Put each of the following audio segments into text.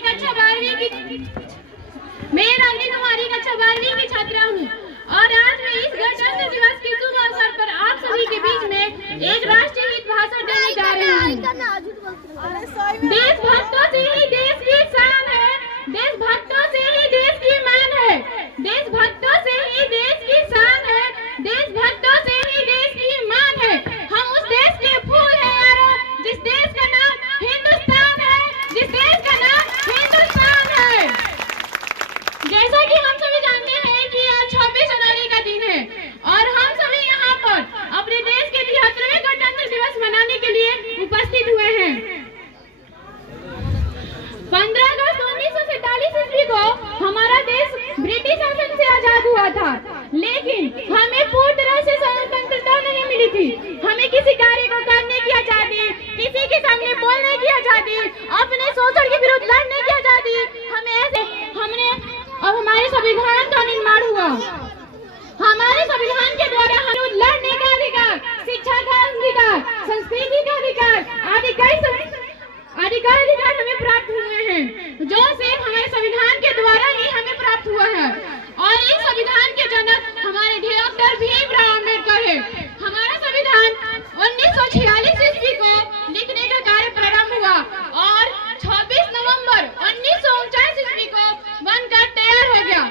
कक्षा 12वीं की मैं रंगी कुमारी कक्षा 12वीं की छात्रा हूँ और आज मैं इस गणतंत्र दिवस के शुभ अवसर पर आप सभी के बीच में एक राष्ट्रीय हित भाषण देने जा रही हूँ। देशभक्तों से ही देश की शान है, देशभक्तों से ही देश की मान है, देशभक्तों से ही देश की शान है, देशभक्तों से ही देश की मान है। हम उस देश के फूल हैं यारों, जिस देश का नाम हिंदुस्तान है, जिस देश का नाम हिंदुस्तान है। जैसा कि हम सभी जानते हैं कि आज 26 जनवरी का दिन है और हम सभी यहाँ पर अपने देश के 73वें गणतंत्र दिवस मनाने के लिए उपस्थित हुए हैं। 15 अगस्त 1947 ईस्वी को हमारा देश ब्रिटिश शासन से आजाद हुआ था, लेकिन हमें पूरी तरह से स्वतंत्रता नहीं मिली थी। हमें किसी कार्य को करने की आजादी, किसी के सामने बोलने की आजादी, अपने शोषण के विरुद्ध लड़ने की आजादी, अब हमारे संविधान का निर्माण हुआ। हमारे संविधान के द्वारा हमें लड़ने का अधिकार, शिक्षा का अधिकार, संस्कृति का अधिकार आदि कई अधिकार हमें प्राप्त हुए हैं, जो सिर्फ हमारे संविधान के द्वारा ही हमें प्राप्त हुआ है। और इस संविधान के जनक हमारे डॉक्टर भीमराव अम्बेडकर है। हमारा संविधान 1946 ईस्वी को लिखने का कार्य प्रारंभ हुआ और 26 नवंबर 1949 ईस्वी को बनकर तैयार हो गया।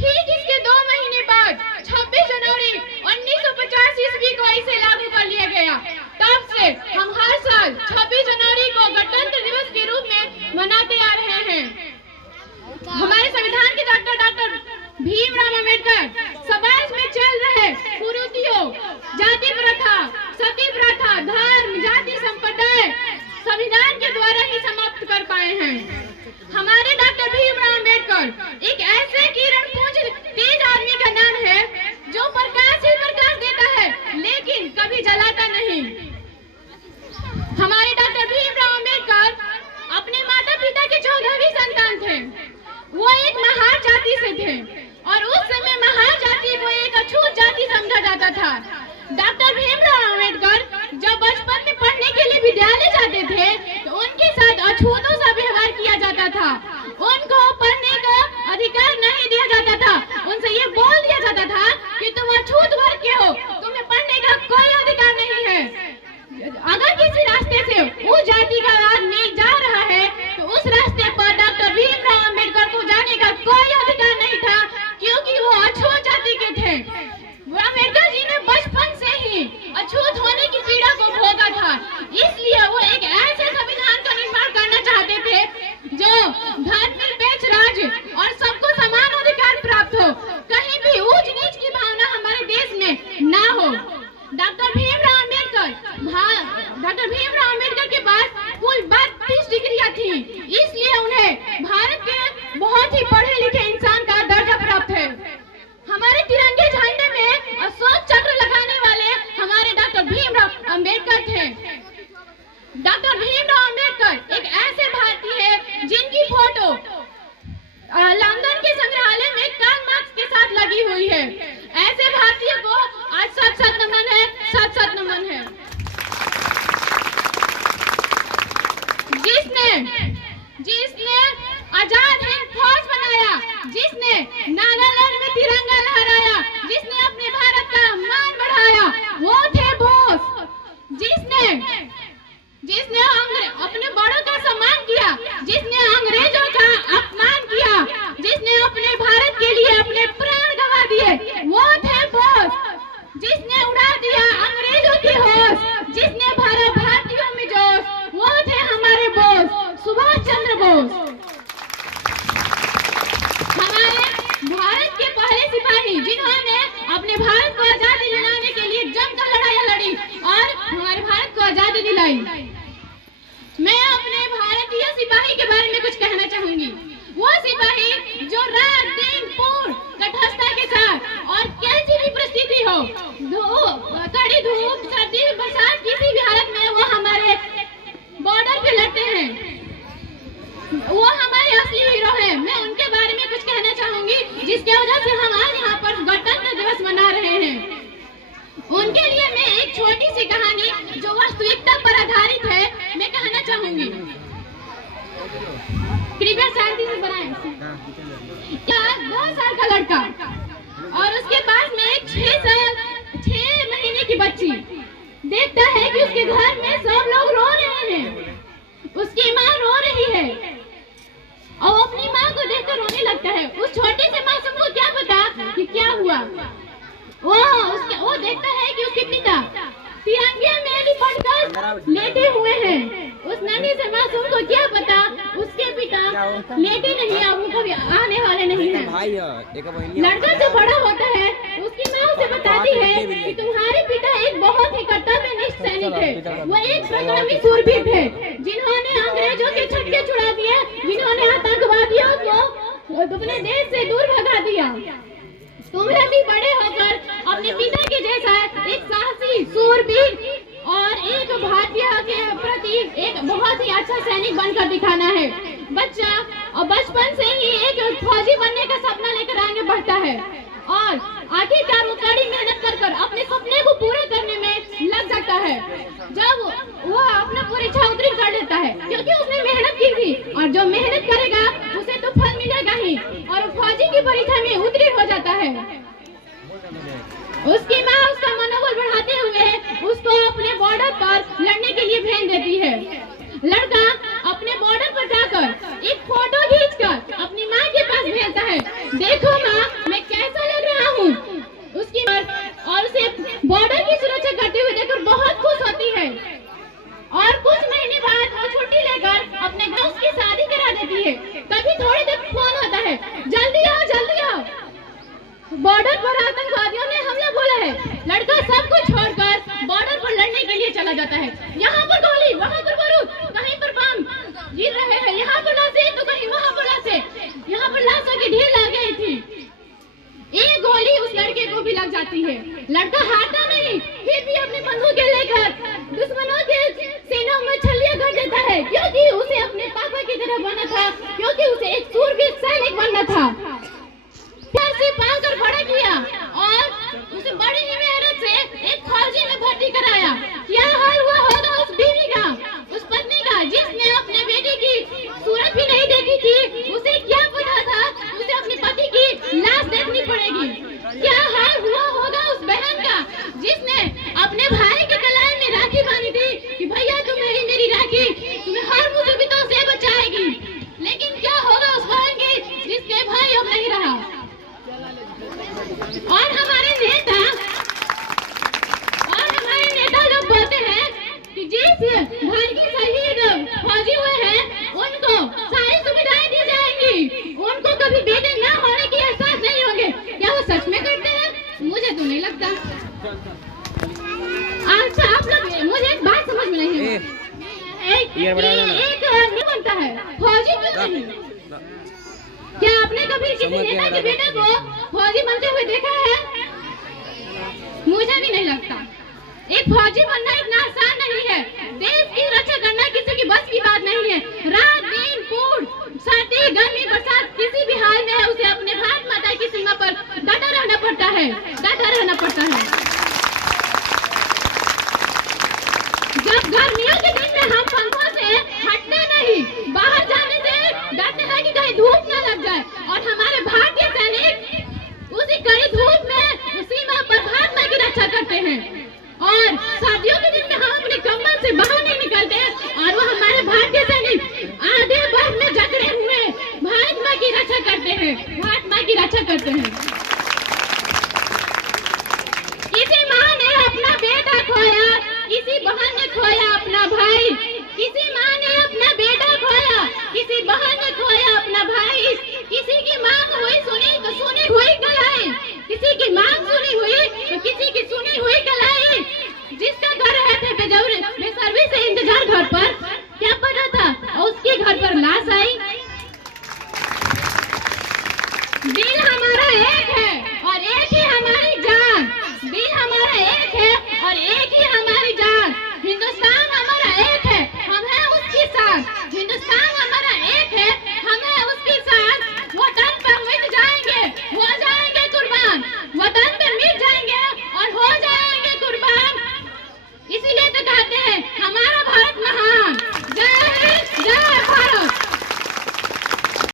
ठीक इसके 2 महीने बाद 26 जनवरी 1950 ईस्वी को इसे लागू कर लिया गया। तब से हम हर साल 26 जनवरी को गणतंत्र दिवस के रूप में मनाते आ रहे हैं। हमारे संविधान के डॉक्टर भीमराव अम्बेडकर समाज में चल रहे कुरीतियों, जाति प्रथा, सती प्रथा, धर्म, जाति संप्रदाय संविधान के द्वारा ही समाप्त कर पाए हैं। हमारे डॉक्टर भीमराव अम्बेडकर एक ऐसे किरण पुंज तेज आदमी का नाम है जो प्रकाश ही प्रकाश देता है लेकिन कभी जलाता नहीं। हमारे डॉक्टर भीमराव अम्बेडकर अपने माता पिता के 14वीं संतान थे। वो एक महार जाति से थे और उस समय महार जाति को एक अछूत जाति समझा जाता था। डॉक्टर भीमराव अम्बेडकर जब बचपन में पढ़ने के लिए विद्यालय जाते थे तो उनके साथ अछूतों सा व्यवहार किया जाता था। उनको पढ़ने का अधिकार नहीं दिया जाता था। उनसे ये बोल दिया जाता था कि तुम अछूत वर्ग के हो, तुम्हें पढ़ने का कोई अधिकार नहीं है। अगर किसी रास्ते से उस जाति का आदमी जा रहा है तो उस रास्ते पर डॉक्टर भीमराव अम्बेडकर को जाने का कोई अधिकार नहीं था, क्योंकि वो अछूत जाति के थे। अम्बेडकर जी ने बचपन से ही अछूत होने की पीड़ा को भोगा था, इसलिए वो एक ऐसे संविधान का निर्माण करना चाहते थे जो धर्मनिरपेक्ष राज्य और सबको समान अधिकार प्राप्त हो, कहीं भी ऊंच नीच की भावना हमारे देश में ना हो। डॉक्टर भीमराव अम्बेडकर के पास कुल 32 डिग्रियां थी, इसलिए उन्हें भारत के बहुत ही पढ़े लिखे इंसान का दर्जा प्राप्त है। हमारे तिरंगे झंडे में अशोक चक्र लगाने वाले हमारे डॉक्टर भीमराव अम्बेडकर थे। डॉक्टर भीमराव अम्बेडकर एक ऐसे भारतीय है जिनकी फोटो लंदन के संग्रहालय में कार्ल मार्क्स के साथ लगी हुई है। ऐसे भारतीय को आज सत नमन है, सत नमन है। जिसने आजाद हिंद फौज बनाया, जिसने नागालैंड में तिरंगा लहराया, जिसने अपने भारत का मान बढ़ाया, वो थे बोस। जिसने अपने बड़ों का सम्मान किया, जिसने अंग्रेजों का अपमान किया, जिसने अपने भारत के लिए अपने प्राण गंवा दिए, वो थे बोस। जिसने उड़ा दिया अंग्रेजों की होश, जिसने भरा भारतीयों में जोश, वो थे हमारे बोस, सुभाष चंद्र बोस। हमारे भारत के पहले सिपाही जिन्होंने अपने भारत को आजादी दिलाने के लिए जमकर लड़ाई लड़ी और हमारे भारत को आजादी दिलाई। मैं अपने भारतीय सिपाही के बारे में कुछ कहना चाहूंगी। वो सिपाही जो रात दिन पूर्ण तटस्थता के साथ और कैसी भी परिस्थिति हो, कड़ी धूप, सर्दी, बरसात, किसी भी हालत में वो हमारे बॉर्डर पे लड़ते हैं। वो हमारे असली हीरो हैं। मैं उनके बारे में कुछ कहना चाहूंगी, जिसके वजह से हम आज यहाँ पर गणतंत्र दिवस मना रहे हैं। उनके लिए मैं एक छोटी सी कहानी जो वास्तविकता पर आधारित है मैं कहना चाहूंगी। कृपया शांति से बनाएं। 2 साल का लड़का और उसके पास में 6 महीने की बच्ची देखता है कि उसके घर में सब लोग रो रहे हैं, उसकी माँ रो रही है और अपनी माँ को देखकर रोने लगता है। उस छोटे से मासूम को क्या पता कि क्या हुआ। वो देखता है कि उसके पिता तिरंगे में लिपट कर लेटे हुए हैं। उस नन्ही से मासूम को क्या पता उसके पिता लेटे नहीं, अब वो कभी आने वाले नहीं है। लड़का जो बड़ा होता है उसकी माँ उसे बताती है कि तुम्हारे पिता एक बहुत ही कर्तव्यनिष्ठ सैनिक है। वो एक प्रतापी शूरवीर थे जिन्होंने अंग्रेजों के छक्के छुड़ा दिए, जिन्होंने आतंकवादियों को अपने देश से दूर भगा दिया। तुम्हें भी बड़े होकर अपने पिता के जैसा एक साहसी शूरवीर और एक भारतीय के प्रति एक बहुत ही अच्छा सैनिक बनकर दिखाना है। बच्चा और बचपन से ही एक फौजी बनने का सपना लेकर आगे बढ़ता है और आखिरकार वो कड़ी मेहनत कर अपने सपने को पूरा करने में लग जाता है। जब वो अपना परीक्षा उत्तीर्ण कर लेता है क्योंकि उसने मेहनत की थी, और जो मेहनत करेगा उसे तो फल मिलेगा ही, और फौजी की परीक्षा में उत्तीर्ण हो जाता है। उसकी माँ उसका मनोबल बढ़ाते हुए उसको अपने बॉर्डर पर लड़ने के लिए भेज देती है। लड़का अपने बॉर्डर पर जाकर एक फोटो खींचकर अपनी माँ के पास भेजता है, देखो माँ मैं कैसा लग रहा हूँ। उसकी माँ और उसे बॉर्डर की सुरक्षा करते हुए देखकर बहुत खुश होती है और कुछ महीने बाद वो छुट्टी लेकर अपने गाँव की शादी करा देती है। तभी थोड़ी देर फोन होता है, जल्दी आओ जल्दी आओ, बॉर्डर पर आतंकवादियों ने हमला बोला है। लड़का सब कुछ छोड़कर बॉर्डर पर लड़ने के लिए चला जाता है। यहाँ पर गोली, वहाँ पर बारूद, कहीं पर बम गिर रहे हैं, यहाँ पर लाशें तो कहीं वहाँ पर लाशें, यहाँ पर लाशों की ढेर लग गई थी। एक गोली उस लड़के को भी लग जाती है। लड़का हारता नहीं, फिर भी अपनी बंदूक लेकर दुश्मनों के सीनों में छल्लियां कर देता है, क्योंकि उसे अपने पापा की तरह बनना था, क्योंकि उसे एक शूरवीर सैनिक बनना था। प्यार से पालकर बड़ा किया और उसे बड़ी ही मेहनत से एक फौजी में भर्ती कराया। क्या हाल हुआ होगा उस बीवी का, उस पत्नी का, जिसने अपने बेटे की सूरत भी नहीं देखी थी। उसे क्या पता था उसे अपने पति की लाश देखनी पड़ेगी। क्या हाल हुआ होगा उस बहन का जिसने अपने भाई के कलाई में राखी बांधी थी कि भैया तुम मेरी राखी तुम्हें हर मुसीबतों से बचाएगी। लेकिन क्या होगा उस बहन की जिसके भाई अब नहीं रहा। और हमारे नेता लोग बोलते हैं कि जिस भारतीय शहीद फौजी हुए हैं उनको सारी सुविधाएं दी जाएंगी, उनको कभी बेटे ना होने की एहसास नहीं होंगे। क्या वो सच में करते हैं? मुझे तो नहीं लगता। अच्छा आप लोग, मुझे एक बात समझ में नहीं है, एक नहीं बनता है फौजी क्यों नहीं? क्या आपने कभी किसी नेता के बेटे को फौजी बनते हुए देखा है? मुझे भी नहीं लगता। एक फौजी बनना इतना आसान नहीं है। देश की रक्षा करना किसी की बस की बात नहीं है। रात दिन पूर्ण सर्दी गर्मी बरसात किसी भी हाल में उसे अपने भारत माता की सीमा पर डटा रहना पड़ता है, डटा रहना पड़ता है। जब गर्मियों के दिन में हम पंखों से हटते नहीं, बाहर जाने से डरते हैं कि कहीं धूप न लग जाए, और हमारे भारतीय सैनिक उसी कड़ी धूप में सीमा पर भारत माँ की रक्षा करते हैं। और सर्दियों के दिन में हम अपने कंबल से बाहर नहीं निकलते, और वो हमारे भारतीय सैनिक आधे बर्फ में जकड़े हुए भारत माँ की रक्षा करते हैं, भारत माँ की रक्षा करते हैं। किसी माँ ने अपना बेटा खोया, किसी बहन ने खोया अपना भाई, किसी माँ ने अपना बेटा खोया, किसी बहन ने खोया अपना भाई, किसी की मांग हुई सुनी तो सुनी हुई कलाई, किसी की मांग सुनी हुई तो किसी की सुनी हुई कलाई। जिसका